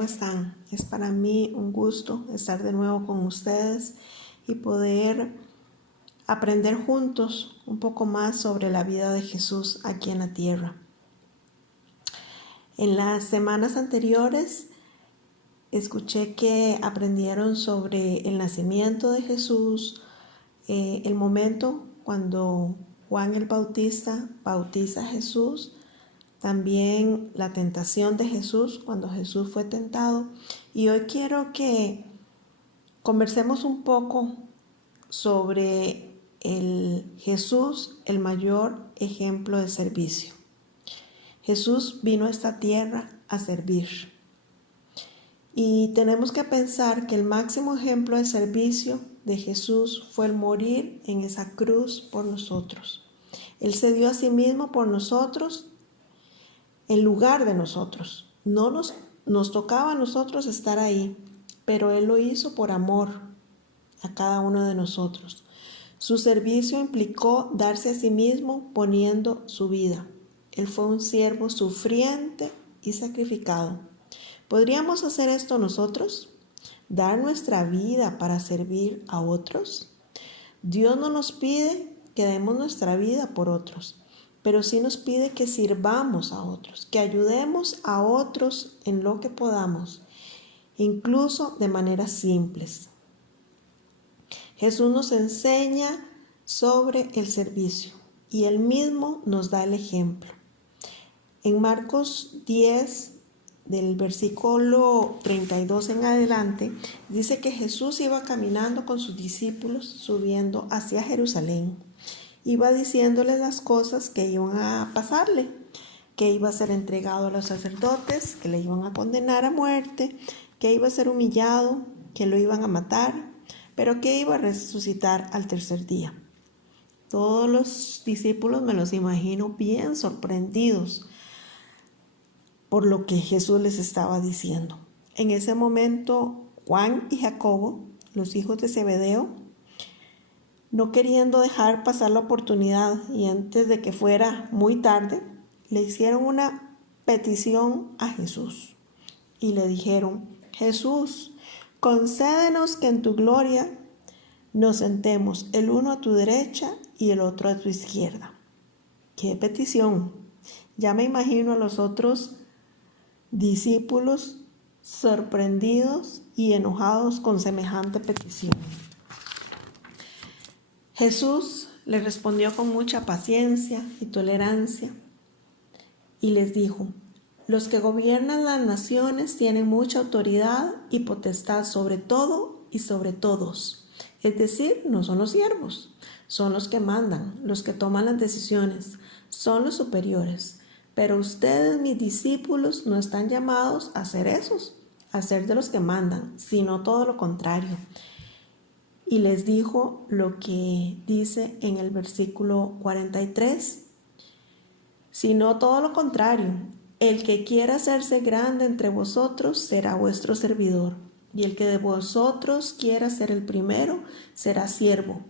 ¿cómo están? Es para mí un gusto estar de nuevo con ustedes y poder aprender juntos un poco más sobre la vida de Jesús aquí en la tierra. En las semanas anteriores escuché que aprendieron sobre el nacimiento de Jesús, el momento cuando Juan el Bautista bautiza a Jesús, también la tentación de Jesús, cuando Jesús fue tentado. Y hoy quiero que conversemos un poco sobre el Jesús, el mayor ejemplo de servicio. Jesús vino a esta tierra a servir. Y tenemos que pensar que el máximo ejemplo de servicio de Jesús fue el morir en esa cruz por nosotros. Él se dio a sí mismo por nosotros, en lugar de nosotros. No nos tocaba a nosotros estar ahí, pero Él lo hizo por amor a cada uno de nosotros. Su servicio implicó darse a sí mismo poniendo su vida. Él fue un siervo sufriente y sacrificado. ¿Podríamos hacer esto nosotros? ¿Dar nuestra vida para servir a otros? Dios no nos pide que demos nuestra vida por otros, pero sí nos pide que sirvamos a otros, que ayudemos a otros en lo que podamos, incluso de maneras simples. Jesús nos enseña sobre el servicio y Él mismo nos da el ejemplo. En Marcos 10, del versículo 32 en adelante, dice que Jesús iba caminando con sus discípulos subiendo hacia Jerusalén. Iba diciéndoles las cosas que iban a pasarle, que iba a ser entregado a los sacerdotes, que le iban a condenar a muerte, que iba a ser humillado, que lo iban a matar, pero que iba a resucitar al tercer día. Todos los discípulos me los imagino bien sorprendidos por lo que Jesús les estaba diciendo. En ese momento, Juan y Jacobo, los hijos de Zebedeo, no queriendo dejar pasar la oportunidad y antes de que fuera muy tarde, le hicieron una petición a Jesús y le dijeron: Jesús, concédenos que en tu gloria nos sentemos el uno a tu derecha y el otro a tu izquierda. ¡Qué petición! Ya me imagino a los otros discípulos sorprendidos y enojados con semejante petición. Jesús les respondió con mucha paciencia y tolerancia y les dijo: los que gobiernan las naciones tienen mucha autoridad y potestad sobre todo y sobre todos. Es decir, no son los siervos, son los que mandan, los que toman las decisiones, son los superiores. Pero ustedes, mis discípulos, no están llamados a ser esos, a ser de los que mandan, sino todo lo contrario. Y les dijo lo que dice en el versículo 43. Sino todo lo contrario, el que quiera hacerse grande entre vosotros será vuestro servidor, y el que de vosotros quiera ser el primero será siervo.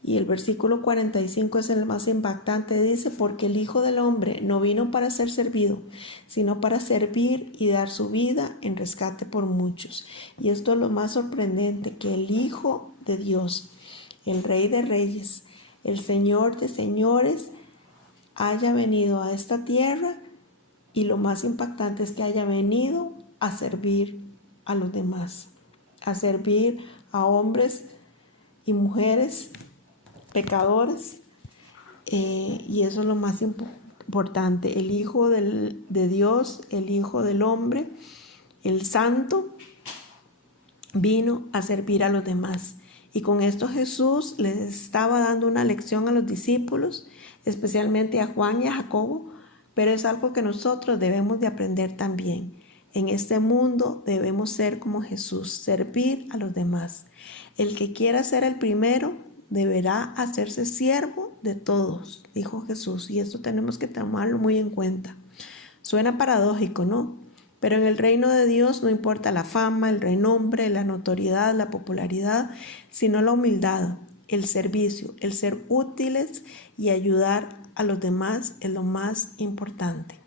Y el versículo 45 es el más impactante, dice: porque el Hijo del Hombre no vino para ser servido, sino para servir y dar su vida en rescate por muchos. Y esto es lo más sorprendente, que el Hijo de Dios, el Rey de Reyes, el Señor de Señores, haya venido a esta tierra, y lo más impactante es que haya venido a servir a los demás, a servir a hombres y mujeres pecadores, y eso es lo más importante. El Hijo de Dios, el Hijo del Hombre, el Santo, vino a servir a los demás. Y con esto Jesús les estaba dando una lección a los discípulos, especialmente a Juan y a Jacobo, pero es algo que nosotros debemos de aprender también. En este mundo debemos ser como Jesús, servir a los demás. El que quiera ser el primero deberá hacerse siervo de todos, dijo Jesús, y esto tenemos que tomarlo muy en cuenta. Suena paradójico, ¿no? Pero en el reino de Dios no importa la fama, el renombre, la notoriedad, la popularidad, sino la humildad, el servicio, el ser útiles y ayudar a los demás es lo más importante.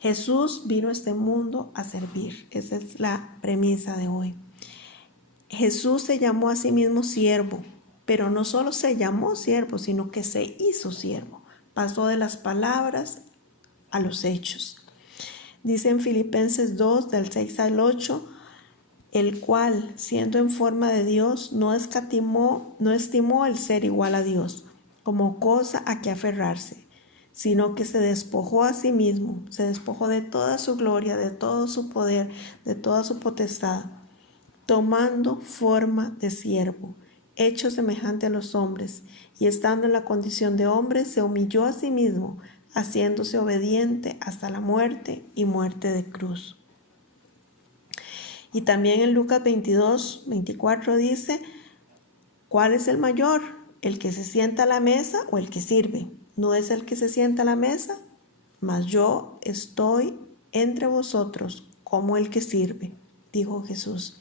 Jesús vino a este mundo a servir. Esa es la premisa de hoy. Jesús se llamó a sí mismo siervo, pero no solo se llamó siervo, sino que se hizo siervo. Pasó de las palabras a los hechos. Dice en Filipenses 2, del 6 al 8, el cual, siendo en forma de Dios, no estimó el ser igual a Dios como cosa a que aferrarse, sino que se despojó a sí mismo, se despojó de toda su gloria, de todo su poder, de toda su potestad, tomando forma de siervo, hecho semejante a los hombres, y estando en la condición de hombre, se humilló a sí mismo, haciéndose obediente hasta la muerte y muerte de cruz. Y también en Lucas 22, 24 dice, ¿cuál es el mayor? ¿El que se sienta a la mesa o el que sirve? ¿No es el que se sienta a la mesa? Mas yo estoy entre vosotros como el que sirve, dijo Jesús.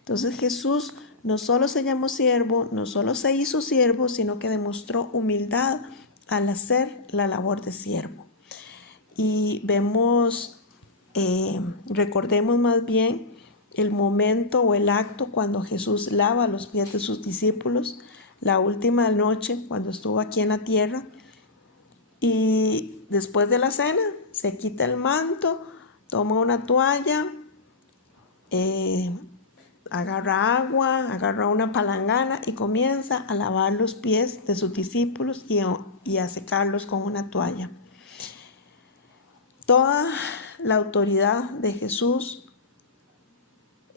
Entonces Jesús no solo se llamó siervo, no solo se hizo siervo, sino que demostró humildad al hacer la labor de siervo. Y recordemos más bien el momento o el acto cuando Jesús lava los pies de sus discípulos, la última noche cuando estuvo aquí en la tierra, y después de la cena se quita el manto, toma una toalla, agarra agua, agarra una palangana y comienza a lavar los pies de sus discípulos y a secarlos con una toalla. Toda la autoridad de Jesús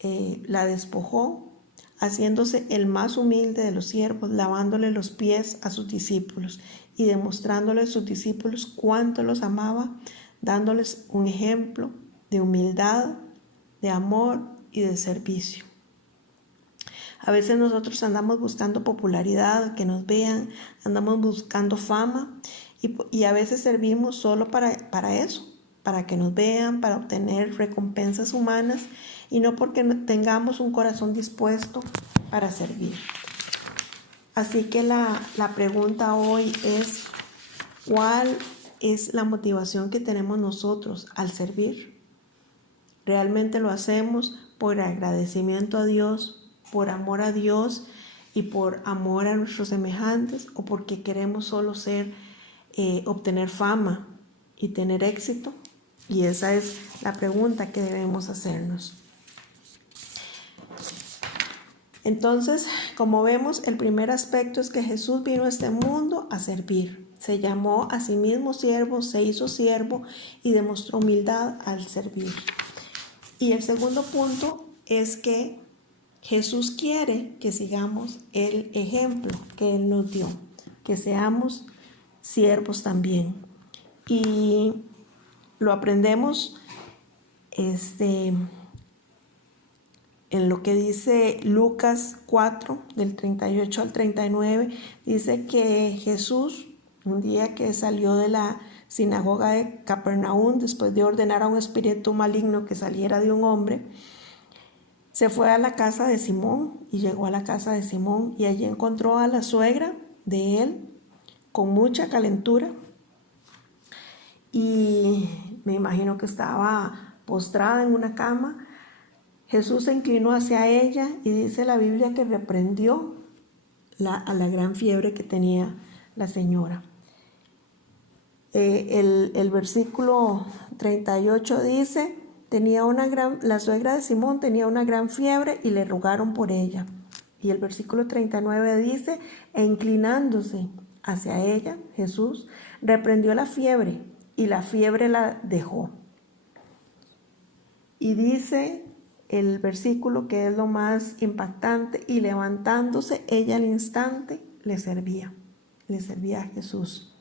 la despojó, haciéndose el más humilde de los siervos, lavándole los pies a sus discípulos y demostrándole a sus discípulos cuánto los amaba, dándoles un ejemplo de humildad, de amor y de servicio. A veces nosotros andamos buscando popularidad, que nos vean, andamos buscando fama y a veces servimos solo para eso, para que nos vean, para obtener recompensas humanas y no porque tengamos un corazón dispuesto para servir. Así que la pregunta hoy es, ¿cuál es la motivación que tenemos nosotros al servir? ¿Realmente lo hacemos por agradecimiento a Dios, por amor a Dios y por amor a nuestros semejantes, o porque queremos solo obtener fama y tener éxito? Y esa es la pregunta que debemos hacernos. Entonces, como vemos, el primer aspecto es que Jesús vino a este mundo a servir. Se llamó a sí mismo siervo, se hizo siervo y demostró humildad al servir. Y el segundo punto es que Jesús quiere que sigamos el ejemplo que Él nos dio, que seamos siervos también. Y lo aprendemos en lo que dice Lucas 4, del 38 al 39, dice que Jesús, un día que salió de la sinagoga de Capernaum, después de ordenar a un espíritu maligno que saliera de un hombre, se fue a la casa de Simón y llegó a la casa de Simón y allí encontró a la suegra de él con mucha calentura y me imagino que estaba postrada en una cama. Jesús se inclinó hacia ella y dice la Biblia que reprendió a la gran fiebre que tenía la señora. El versículo 38 dice, la suegra de Simón tenía una gran fiebre y le rogaron por ella. Y el versículo 39 dice, e inclinándose hacia ella, Jesús reprendió la fiebre y la fiebre la dejó. Y dice el versículo que es lo más impactante, y levantándose ella al instante le servía a Jesús.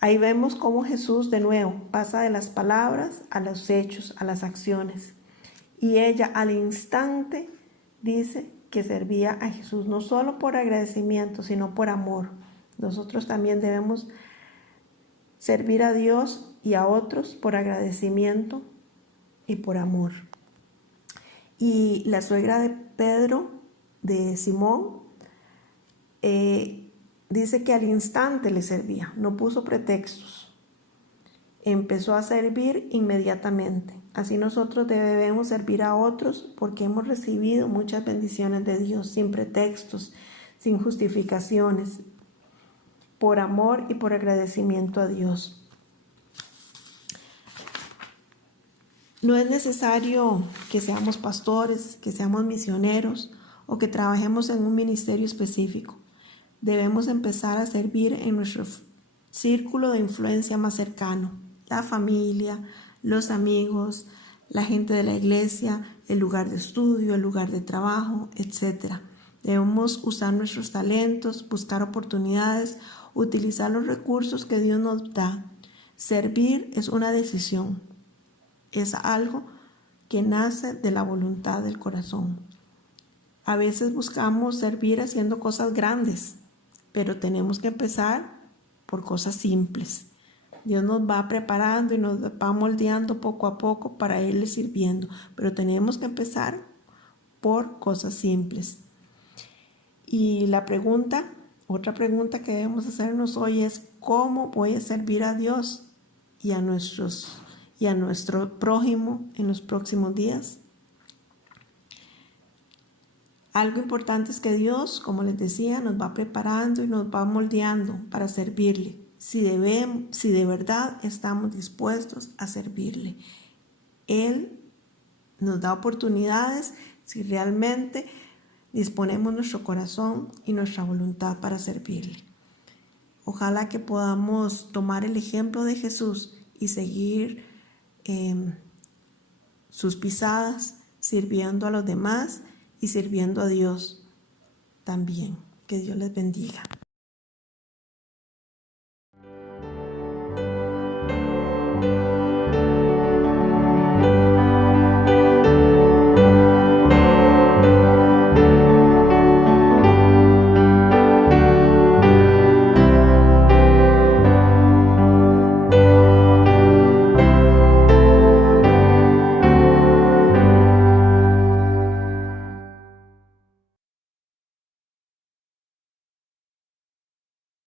Ahí vemos cómo Jesús de nuevo pasa de las palabras a los hechos, a las acciones. Y ella al instante dice que servía a Jesús, no solo por agradecimiento, sino por amor. Nosotros también debemos servir a Dios y a otros por agradecimiento y por amor. Y la suegra de Pedro, de Simón, dice que al instante le servía, no puso pretextos. empezó a servir inmediatamente. Así nosotros debemos servir a otros porque hemos recibido muchas bendiciones de Dios, sin pretextos, sin justificaciones, por amor y por agradecimiento a Dios. No es necesario que seamos pastores, que seamos misioneros o que trabajemos en un ministerio específico. Debemos empezar a servir en nuestro círculo de influencia más cercano, la familia, los amigos, la gente de la iglesia, el lugar de estudio, el lugar de trabajo, etc. Debemos usar nuestros talentos, buscar oportunidades, utilizar los recursos que Dios nos da. Servir es una decisión. Es algo que nace de la voluntad del corazón. A veces buscamos servir haciendo cosas grandes, pero tenemos que empezar por cosas simples. Dios nos va preparando y nos va moldeando poco a poco para irle sirviendo, pero tenemos que empezar por cosas simples. Y otra pregunta que debemos hacernos hoy es: ¿cómo voy a servir a Dios y a nuestro prójimo en los próximos días? Algo importante es que Dios, como les decía, nos va preparando y nos va moldeando para servirle, si de verdad estamos dispuestos a servirle. Él nos da oportunidades si realmente disponemos nuestro corazón y nuestra voluntad para servirle. Ojalá que podamos tomar el ejemplo de Jesús y seguir sus pisadas, sirviendo a los demás y sirviendo a Dios también. Que Dios les bendiga.